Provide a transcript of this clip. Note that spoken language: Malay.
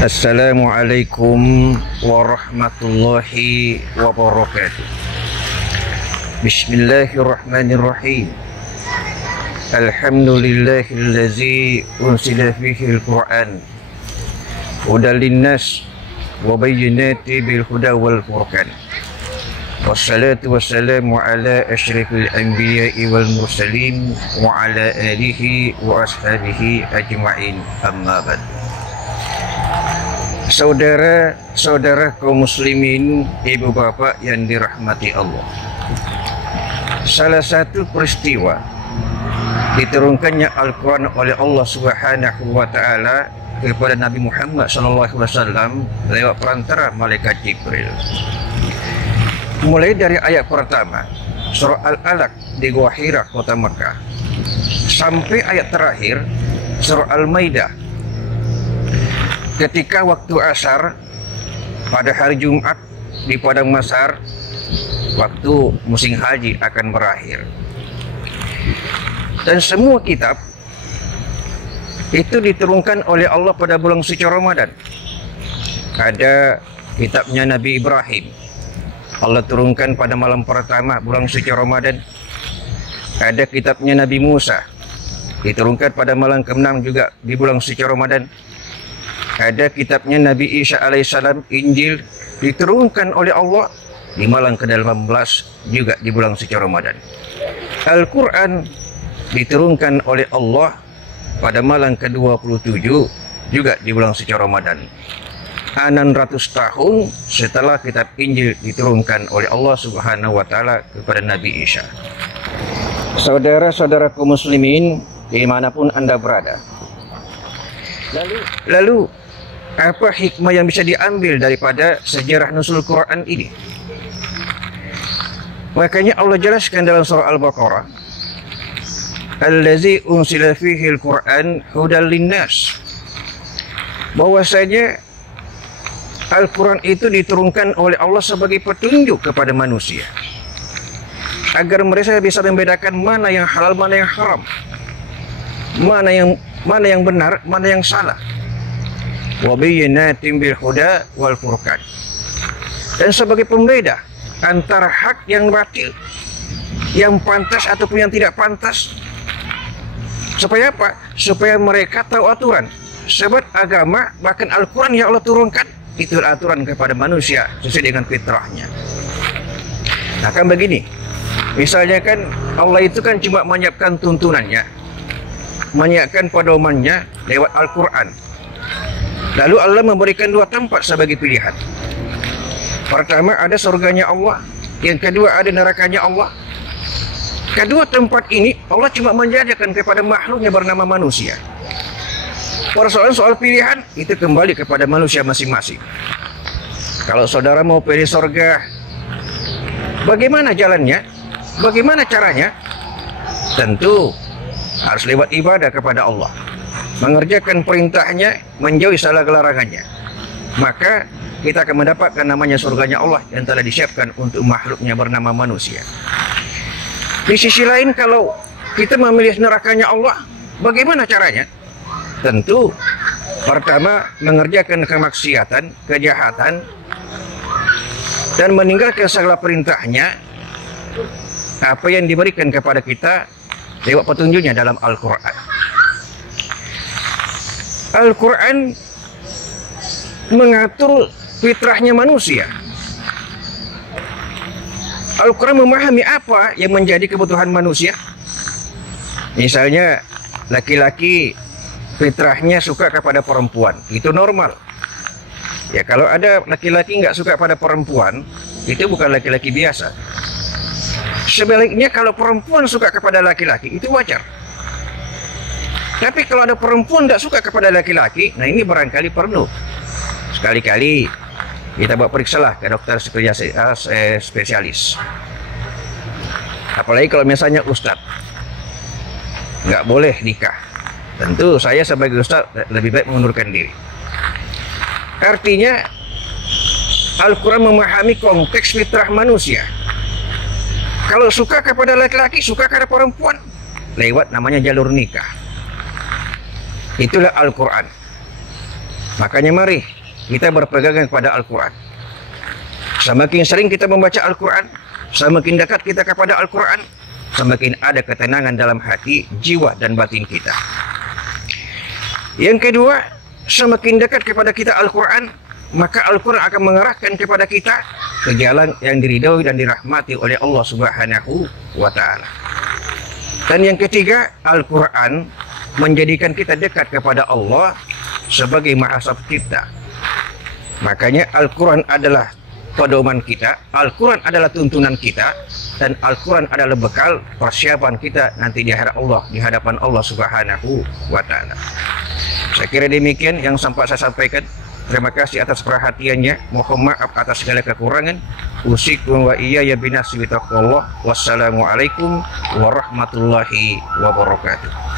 Assalamualaikum warahmatullahi wabarakatuh. Bismillahirrahmanirrahim. Alhamdulillahillazi unsila fihi al-Qur'an hudan linnas wa bayyinati bil huda wal furqan. Wassalatu wassalamu ala asyrafil anbiya'i wal mursalin wa ala alihi wa ashabihi ajma'in, amma ba'd. Saudara-saudara kaum muslimin, ibu bapak yang dirahmati Allah, salah satu peristiwa diturunkannya Al-Quran oleh Allah Subhanahu wa Ta'ala kepada Nabi Muhammad SAW lewat perantara malaikat Jibril. Mulai dari ayat pertama surah Al-Alaq di Gua Hira, kota Mekah, sampai ayat terakhir surah Al-Maidah ketika waktu asar pada hari Jumat di padang mahsyar, waktu musim haji akan berakhir. Dan semua kitab itu diturunkan oleh Allah pada bulan suci Ramadan. Ada kitabnya Nabi Ibrahim, Allah turunkan pada malam pertama bulan suci Ramadan. Ada kitabnya Nabi Musa, diturunkan pada malam ke-6 juga di bulan suci Ramadan. Ada kitabnya Nabi Isa alaihissalam, Injil, diturunkan oleh Allah di malam ke-18 juga di bulan suci Ramadan. Al-Quran diturunkan oleh Allah pada malam ke-27 juga di bulan suci Ramadan. 600 tahun setelah kitab Injil diturunkan oleh Allah Subhanahu wa Ta'ala kepada Nabi Isa. Saudara-saudara kaum muslimin dimanapun Anda berada, lalu apa hikmah yang bisa diambil daripada sejarah nuzul Quran ini? Makanya Allah jelaskan dalam surah Al-Baqarah, allazi unsila fihi al-Quran hudan linnas, bahwasanya Al-Quran itu diturunkan oleh Allah sebagai petunjuk kepada manusia, agar mereka bisa membedakan mana yang halal, mana yang haram, mana yang benar, mana yang salah. Wa bayyinatin bil huda wal furqan, dan sebagai pembeda antara hak yang batil, yang pantas ataupun yang tidak pantas. Supaya apa? Supaya mereka tahu aturan. Sebab agama, bahkan Al-Quran yang Allah turunkan, itu aturan kepada manusia sesuai dengan fitrahnya. Nah kan begini, misalnya kan Allah itu kan cuma menyiapkan tuntunannya, menyiapkan pedomannya lewat Al-Quran. Lalu Allah memberikan dua tempat sebagai pilihan. Pertama ada surganya Allah, yang kedua ada nerakanya Allah. Kedua tempat ini Allah cuma menjadikan kepada makhluknya bernama manusia. Persoalan soal pilihan itu kembali kepada manusia masing-masing. Kalau saudara mau pilih surga, bagaimana jalannya? Bagaimana caranya? Tentu harus lewat ibadah kepada Allah, mengerjakan perintahnya, menjauhi salah larangannya. Maka kita akan mendapatkan namanya surganya Allah yang telah disiapkan untuk makhluknya bernama manusia. Di sisi lain, kalau kita memilih nerakanya Allah, bagaimana caranya? Tentu pertama mengerjakan kemaksiatan, kejahatan, dan meninggalkan segala perintahnya, apa yang diberikan kepada kita lewat petunjuknya dalam Al-Quran. Al-Quran mengatur fitrahnya manusia. Al-Quran memahami apa yang menjadi kebutuhan manusia. Misalnya laki-laki fitrahnya suka kepada perempuan, itu normal. Ya kalau ada laki-laki nggak suka pada perempuan, itu bukan laki-laki biasa. Sebaliknya kalau perempuan suka kepada laki-laki, itu wajar. Tapi kalau ada perempuan tidak suka kepada laki-laki, nah ini barangkali perlu sekali-kali kita bawa periksalah ke dokter spesialis. Apalagi kalau misalnya ustadz, nggak boleh nikah. Tentu saya sebagai ustadz lebih baik mengundurkan diri. Artinya Al-Quran memahami konteks fitrah manusia. Kalau suka kepada laki-laki, suka kepada perempuan, lewat namanya jalur nikah. Itulah Al-Quran. Makanya mari kita berpegangan kepada Al-Quran. Semakin sering kita membaca Al-Quran, semakin dekat kita kepada Al-Quran, semakin ada ketenangan dalam hati, jiwa dan batin kita. Yang kedua, semakin dekat kepada kita Al-Quran, maka Al-Quran akan mengarahkan kepada kita ke jalan yang diridhoi dan dirahmati oleh Allah Subhanahu wa Ta'ala. Dan yang ketiga, Al-Quran menjadikan kita dekat kepada Allah sebagai Maha Pencipta. Makanya Al-Quran adalah pedoman kita, Al-Quran adalah tuntunan kita, dan Al-Quran adalah bekal persiapan kita nanti di hadapan Allah Subhanahu wa Ta'ala. Saya kira demikian yang sempat saya sampaikan. Terima kasih atas perhatiannya. Mohon maaf atas segala kekurangan. Usikum wa iyaya binasi bitaqwallah. Wassalamualaikum warahmatullahi wabarakatuh.